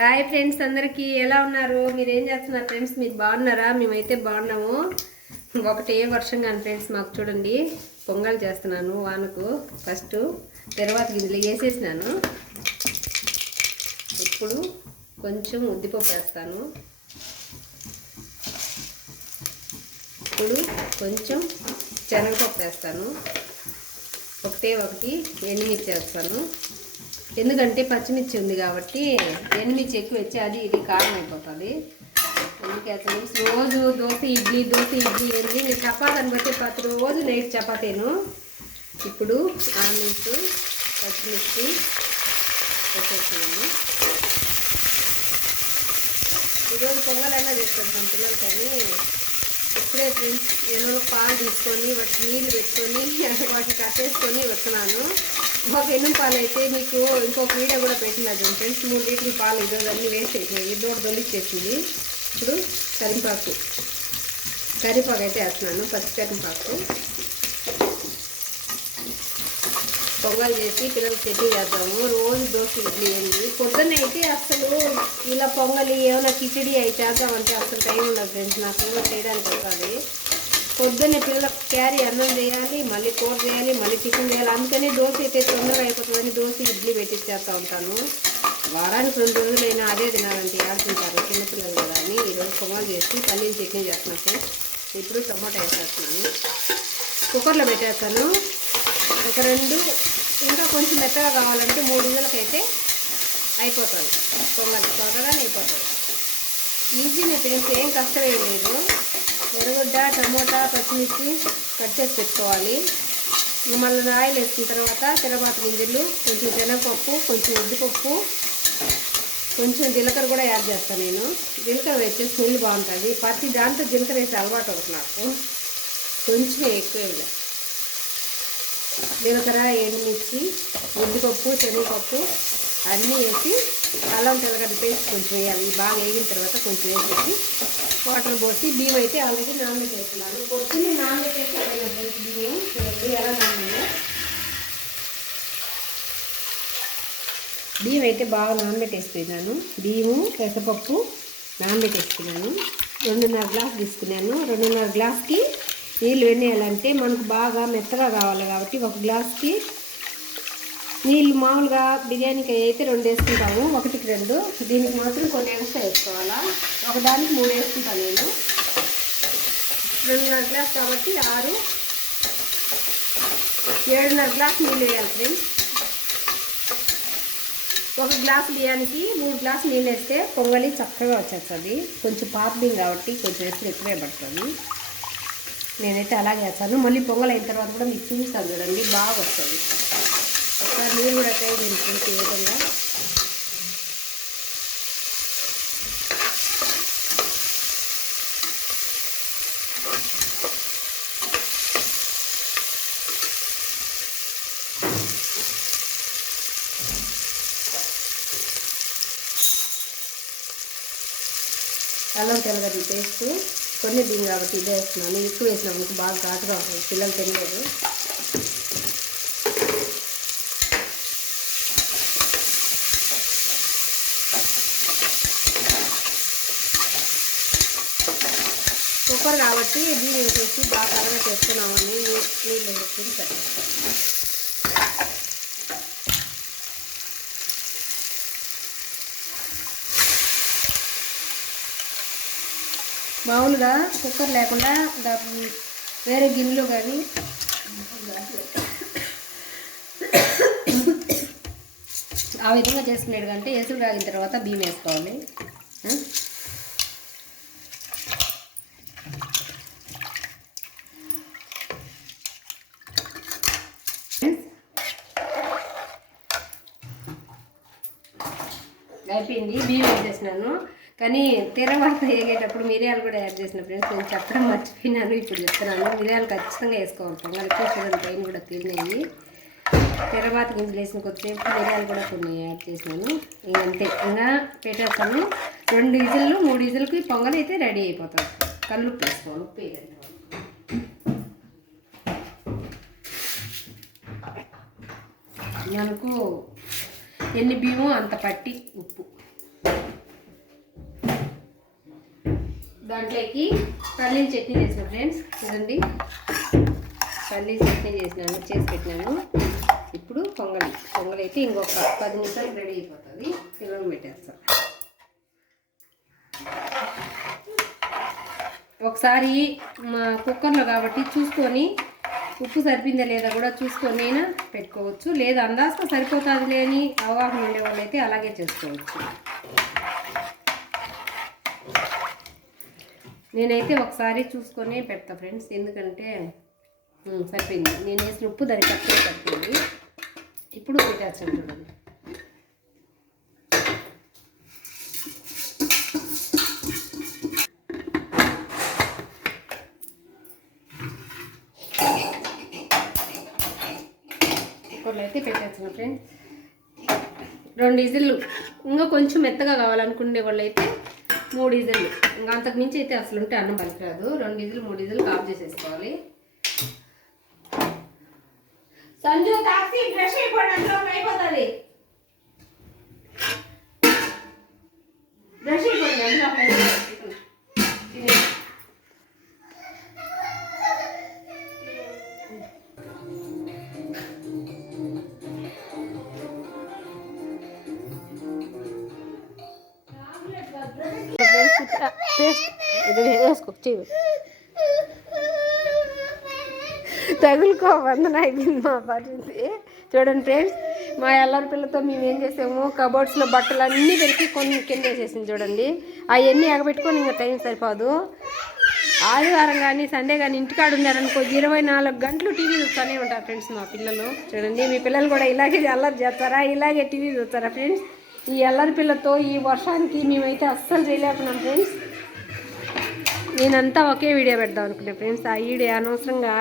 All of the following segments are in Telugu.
హాయ్ ఫ్రెండ్స్, అందరికీ ఎలా ఉన్నారు? మీరు ఏం చేస్తున్నారు ఫ్రెండ్స్? మీరు బాగున్నారా? మేమైతే బాగున్నాము. ఒకటే వర్షం కానీ ఫ్రెండ్స్, మాకు చూడండి పొంగల్ చేస్తున్నాను వానకు. ఫస్ట్ తర్వాత గిన్నెలు వేసేసినాను. ఇప్పుడు కొంచెం ఉద్దిపప్పు వేస్తాను. ఇప్పుడు కొంచెం శనగపప్పు వేస్తాను. ఒకటి ఎండుమిర్చి వేస్తాను. ఎందుకంటే పచ్చిమిర్చి ఉంది కాబట్టి ఎండుమిర్చి ఎక్కువ వచ్చి అది ఇది కారం అయిపోతుంది. అందుకే అసలు రోజు దోశ ఇడ్లీ ఏంటి నేను చపాతీని బట్టి ప్రతిరోజు నైట్ చపాతీను. ఇప్పుడు ఆనియన్స్ పచ్చిమిర్చి వేసేస్తున్నాను. ఈరోజు పొంగలైనా చేసుకుంటాం పిల్లలు, కానీ ఇప్పుడే ఫ్రెండ్స్ నేను పాలు తీసుకొని వాటి నీళ్ళు పెట్టుకొని వాటిని కట్టేసుకొని వస్తున్నాను. ఒక ఎన్నం పాలు అయితే మీకు ఇంకొక వీడియో కూడా పెట్టినది ఫ్రెండ్స్. 3 లీటర్ల పాలు ఈరోజు అన్నీ వేస్ట్ అయిపోయి దొల్లిచ్చేసింది. ఇప్పుడు కరివేపాకు అయితే వేస్తున్నాను. పచ్చి కరివేపాకు పొంగల్ చేసి పిల్లలకి చట్నీ చేద్దాము. రోజు దోశ ఇడ్లీ ఏంటి పొద్దున్న అయితే అసలు ఇలా పొంగలి ఏమైనా కిచడి అవి చేద్దామంటే అసలు టైం ఉండదు ఫ్రెండ్స్. నాకు చేయడానికి వస్తుంది. పొద్దున్నే పిల్లలకు క్యారీ అన్నం చేయాలి, మళ్ళీ కూర చేయాలి, మళ్ళీ టిఫిన్ చేయాలి. అందుకని దోశ అయితే తొందరగా అయిపోతుందని దోశ ఇడ్లీ పెట్టించేస్తూ ఉంటాను. వారానికి 2 రోజులైనా అదే తినాలంటే ఆడుతుంటారు చిన్నపిల్లలు కదా అని ఈరోజు పొంగల్ చేసి పల్లీలు చట్నీ చేస్తున్నాను. ఇప్పుడు టమాటా వేసేస్తున్నాను. కుక్కర్లో పెట్టేస్తాను. ఒక 2 ఇంకా కొంచెం మెత్తగా కావాలంటే 3 విజులకైతే అయిపోతుంది. పొంగల్ త్వరగానే అయిపోతుంది. ఈజీనే ఫ్రెండ్స్, ఏం కష్టమేం లేదు. ఎర్రగడ్డ, టమోటా, పచ్చిమిర్చి కట్ చేసి పెట్టుకోవాలి. మళ్ళీ ఆయిల్ వేసుకున్న తర్వాత తెల్లబాత గింజలు, కొంచెం శనగపప్పు, కొంచెం ఉద్దిపప్పు, కొంచెం జీలకర్ర కూడా యాడ్ చేస్తాను నేను. జీలకర్ర వేస్తే స్మెల్ బాగుంటుంది. ప్రతి దాంట్లో జీలకర్ర వేసి అలవాటు అవుతుంది నాకు. కొంచెం ఎక్కువ వేయాలి. జీలకర్ర, ఎండుమిర్చి, ఉద్దిపప్పు, శనగపప్పు అన్నీ వేసి అల్లం తెల్లగడ్డ పేస్ట్ కొంచెం వేయాలి. బాగా వేగిన తర్వాత కొంచెం వేసేసి వాటర్ పోసి బియ్యం అయితే ఆల్రెడీ నానబెట్టేస్తున్నాను. పొద్దున్నే నానబెట్టేసి బియ్యం చూడండి ఎలా నానిందో. బియ్యం అయితే బాగా నానబెట్టేసుకున్నాను. బియ్యము పెసరపప్పు నానబెట్టేసుకున్నాను. 2.5 గ్లాస్ తీసుకున్నాను. 2.5 గ్లాస్కి నీళ్ళు వేయాలంటే మనకు బాగా మెత్తగా కావాలి కాబట్టి 1 గ్లాస్కి నీళ్ళు మామూలుగా బిర్యానీకి అయితే 2 వేసుకుంటాము, 1కి 2. దీనికి మాత్రం కొన్ని ఎక్స్ట్రా వేసుకోవాలా. ఒకదానికి 3 వేసుకుంటాను నేను. 2.5 గ్లాస్ కాబట్టి 6, 7.5 గ్లాస్ నీళ్ళు వేయాలి ఫ్రెండ్స్. 1 గ్లాస్ బియ్యానికి 3 గ్లాసు నీళ్ళు వేస్తే పొంగలి చక్కగా వచ్చేస్తుంది. కొంచెం పాత బియ్యం కాబట్టి కొంచెం వేస్తే ఎక్కువే పడుతుంది. నేనైతే అలాగే వేస్తాను. మళ్ళీ పొంగల్ అయిన తర్వాత కూడా మీకు చూపిస్తాను చూడండి, బాగా వస్తుంది. ఒకసారి మీరు కూడా ట్రై చేయండి ఈ విధంగా. అల్లం తెల్లగడ్డ పేస్ట్ కొన్ని బియ్యం కాబట్టి ఇదే వేస్తున్నాను. ఎక్కువ వేసినాము బాగా ఘాటుగా ఉంటుంది, పిల్లలు తినలేదు. కుక్కర్ కాబట్టి బియ్యం వేసేసి బాగా కలగా చేసుకున్నామని నీళ్ళు వేసుకుని పెట్టేస్తాం. మామూలుగా కుక్కర్ లేకుండా వేరే గిన్నెలో కానీ ఆ విధంగా చేసుకునేది కంటే ఎసురు రాగిన తర్వాత బియ్యం వేసుకోవాలి. అయిపోయింది. బియ్యం వేసేసినాను, కానీ తెరవాత వేగేటప్పుడు మిరియాలు కూడా యాడ్ చేసిన ఫ్రెండ్స్. నేను చెప్పడం మర్చిపోయినాను, ఇప్పుడు చెప్తున్నాను. మిరియాలు ఖచ్చితంగా వేసుకోవాలి. పొంగలికి చూడండి పైన కూడా తిరిగినాయి. తెరవాత గింజలు వేసిన కొద్దిసేపు మిరియాలు కూడా కొన్ని యాడ్ చేసినాను. ఇంకంతే, ఇంకా పెట్టేస్తాను. 2 విజిల్లు 3 విజిల్కి పొంగల్ అయితే రెడీ అయిపోతుంది. కల్లుప్పు వేసుకోవాలి. ఉప్పు వేయండి. మనకు ఎన్ని బియ్యమో అంత పట్టి ఉప్పు. దాంట్లోకి పల్లీల చట్నీ చేసిన ఫ్రెండ్స్, చూడండి పల్లీల చట్నీ చేసి పెట్టినాను. ఇప్పుడు పొంగల్ అయితే ఇంకొక 10 నిమిషాలు రెడీ అయిపోతుంది. పిల్లలు పెట్టేస్తాను. ఒకసారి మా కుక్కర్లో కాబట్టి చూసుకొని ఉప్పు సరిపోయిందా లేదా కూడా చూసుకొని అయినా పెట్టుకోవచ్చు, లేదా అందాజుగా సరిపోతుంది లేని అవగాహన ఉండే వాళ్ళైతే అలాగే చేసుకోవచ్చు. నేనైతే ఒకసారి చూసుకొని పెడతా ఫ్రెండ్స్, ఎందుకంటే సరిపోయింది. నేను వేసిన ఉప్పు దానికి తక్కువ సరిపోయింది. ఇప్పుడు పెట్టేస్తాను చూడండి. కుక్కర్లో అయితే పెట్టేస్తాను ఫ్రెండ్స్. 2 విజిల్లు, ఇంకా కొంచెం మెత్తగా కావాలనుకునే వాళ్ళు అయితే 3 విజిల్లు, ఇంకా అంతకు మించి అయితే అసలు ఉంటే అన్నం పలికిరాదు. 2 విజిల్లు 3 విజిల్లు ఆఫ్ చేసేసుకోవాలి. సంజు తాక్సి ఫ్రెష్ అయిపోవడానికి అయిపోతుంది. బ్రష్ అయిపోయింది అందులో పేస్ట్ ఇది వేసుకో, తగులుకో వందన అయిపోయింది మా పరిస్థితి. చూడండి ఫ్రెండ్స్, మా ఎల్లరి పిల్లతో మేము ఏం చేసాము, కబోర్డ్స్లో బట్టలు అన్నీ పెరిగి కొన్ని కింద వేసేసింది చూడండి. అవన్నీ ఎగబెట్టుకొని ఇంకా టైం సరిపోదు. ఆదివారం కానీ సండే కానీ ఇంటికాడ ఉన్నారనుకో 24 గంటలు టీవీ చూస్తూనే ఉంటారు ఫ్రెండ్స్ మా పిల్లలు. చూడండి, మీ పిల్లలు కూడా ఇలాగే అల్లరి చేస్తారా, ఇలాగే టీవీ చూస్తారా ఫ్రెండ్స్? ఈ అల్లరి పిల్లతో ఈ వర్షానికి మేమైతే అస్సలు చేయలేకున్నాం ఫ్రెండ్స్. నేనంతా ఒకే వీడియో పెడదాం అనుకున్నా ఫ్రెండ్స్. ఆ వీడియో అనవసరంగా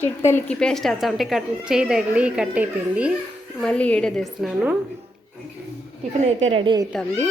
చిట్టెలకి పేస్ట్ వేస్తా ఉంటే చేయి తగిలి కట్ అయిపోయింది. మళ్ళీ వీడియో తీస్తున్నాను. టిఫిన్ అయితే రెడీ అవుతుంది.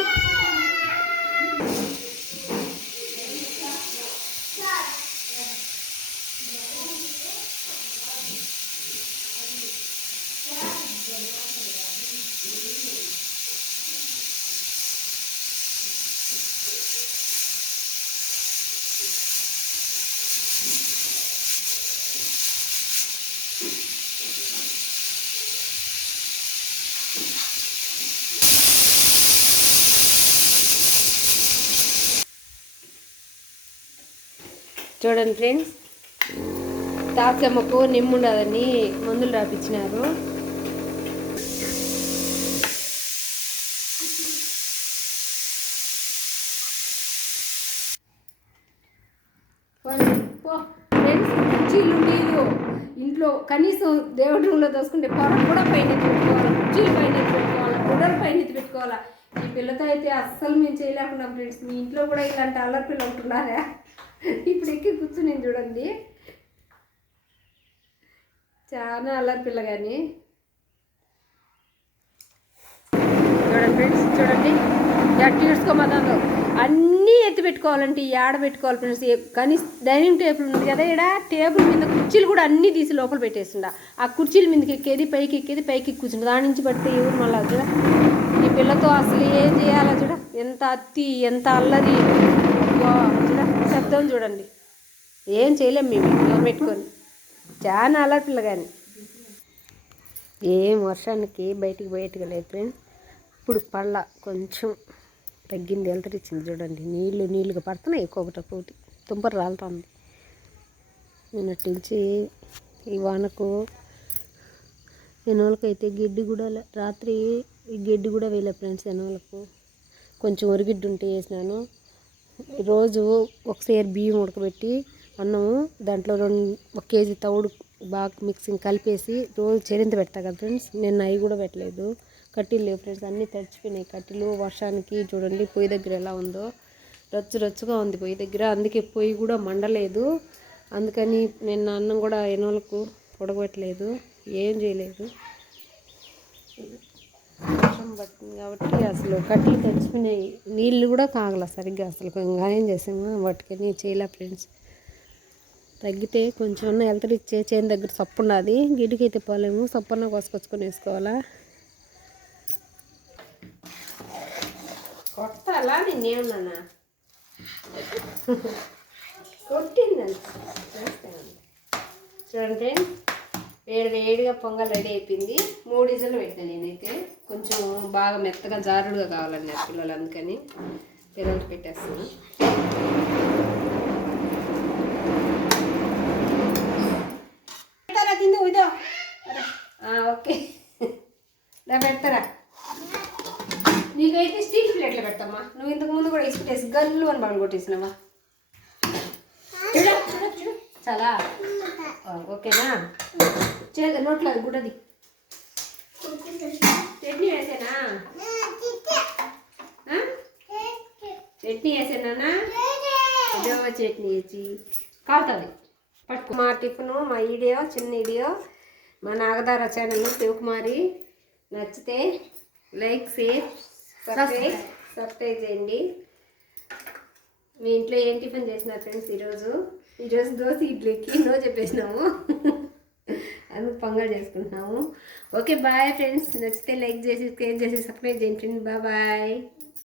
చూడండి ఫ్రెండ్స్, తాచమ్మకు నిమ్ముండదని మందులు రాపించినారు. ఫ్రెండ్స్, కుర్చీలు నీళ్ళు ఇంట్లో కనీసం దేవుడి రూమ్లో దోసుకుంటే పొరం కూడా పైన పెట్టుకోవాలి, కుర్చీలు పైన పెట్టుకోవాలా, గుడ్డలు పైన పెట్టుకోవాలా. ఈ పిల్లతో అయితే అస్సలు మేము చేయలేకున్నాం ఫ్రెండ్స్. మీ ఇంట్లో కూడా ఇలాంటి అల్లరి పిల్లలు ఉంటున్నారా? ఇప్పుడు ఎక్కి కూర్చుని చూడండి, చాలా అల్లరి పిల్ల. కానీ చూడండి ఫ్రెండ్స్, చూడండి ఎట్టి తీసుకోమదాలో అన్నీ ఎత్తి పెట్టుకోవాలంటే ఏడ పెట్టుకోవాలి ఫ్రెండ్స్. కానీ డైనింగ్ టేబుల్ ఉంది కదా, ఇక్కడ టేబుల్ మీద కుర్చీలు కూడా అన్నీ తీసి లోపల పెట్టేసిండ. ఆ కుర్చీల మీదకి ఎక్కేది పైకి కూర్చుంది. దాని నుంచి పడితే ఎవరు మళ్ళీ చూడ. ఈ పిల్లతో అసలు ఏం చేయాలో చూడ, ఎంత అత్తి ఎంత అల్లరి చూడ. శబ్దం చూడండి, ఏం చేయలేము మేము పెట్టుకొని. చాలా అల్లరి పిల్ల. కానీ ఏం వర్షానికి బయటికి లేదు ఫ్రెండ్స్. ఇప్పుడు పళ్ళ కొంచెం తగ్గింది, వెళ్తరిచ్చింది చూడండి. నీళ్ళుగా పడుతున్నాయి, ఒక్కొక్కటి తుంపర రాలుతుంది. నిన్నటి నుంచి ఈ వానకు ఎనువలకైతే గడ్డి కూడా రాత్రి గడ్డి కూడా వేయలే ఫ్రెండ్స్. ఎనువలకు కొంచెం ఒరిగిడ్డు ఉంటే వేసినాను. రోజు ఒకసారి బియ్యం ఉడకబెట్టి అన్నము దాంట్లో 1 కేజీ తవుడు బాగా మిక్సింగ్ కలిపేసి రోజు చెరింత పెడతా కదా ఫ్రెండ్స్. నేను అవి కూడా పెట్టలేదు. కట్టెలు లేవు ఫ్రెండ్స్, అన్నీ తడిచిపోయినాయి కట్టెలు. వర్షానికి చూడండి పొయ్యి దగ్గర ఎలా ఉందో, రచ్చుగా ఉంది పొయ్యి దగ్గర. అందుకే పొయ్యి కూడా మండలేదు. అందుకని నేను అన్నం కూడా ఎనువలకు ఉడకబెట్టలేదు, ఏం చేయలేదు. వర్షం పట్టింది కాబట్టి అసలు కట్టెలు తడిచిపోయినాయి. నీళ్ళు కూడా కాగల సరిగ్గా. అసలు గాయం చేసాము వాటికని చేయలే ఫ్రెండ్స్. తగ్గితే కొంచెం వెళ్తరిచ్చే చేను దగ్గర సప్పు ఉన్నది. గిడ్డికి అయితే పోలేము, సప్పన్న కోసుకొచ్చుకొని వేసుకోవాలా. కొత్త అలా నేనేమన్నా కొట్టిందండి. చూడండి వేడిగా పొంగల్ రెడీ అయిపోయింది. 3 విజిల్లు పెట్టాను నేనైతే. కొంచెం బాగా మెత్తగా జారుడుగా కావాలండి పిల్లలు, అందుకని పిల్లలు పెట్టేస్తాను. తిందో ఇదో ఓకే పెడతారా? నీకైతే స్టీల్ ప్లేట్లో పెడతామా. నువ్వు ఇంతకు ముందు కూడా ఇసుపెట్టేసి గల్లు అని బాగా కొట్టేసినావా? చూడచ్చు చాలా ఓకేనా? చేద్దాం నోట్లో గుడ్డది. చట్నీ వేసేనా? చట్నీ వేసేనా? ఏదో చట్నీ వేసి కాలుతుంది పట్టుకు. మా టిఫిను, మా వీడియో, చిన్న వీడియో మా నాగధార ఛానల్ శివకుమారి నచ్చితే లైక్, షేర్, సబ్స్క్రైబ్ చేయండి. మీ ఇంట్లో ఏం టిఫిన్ చేసినారు ఫ్రెండ్స్? ఈరోజు దోశ ఇడ్లీకి నో చెప్పేసినాము. అందుకు పొంగల్ చేసుకుంటున్నాము. Okay bye friends. నచ్చితే లైక్ చేసి, షేర్ చేసి, సబ్స్క్రైబ్ చేయండి ఫ్రెండ్స్. బాయ్.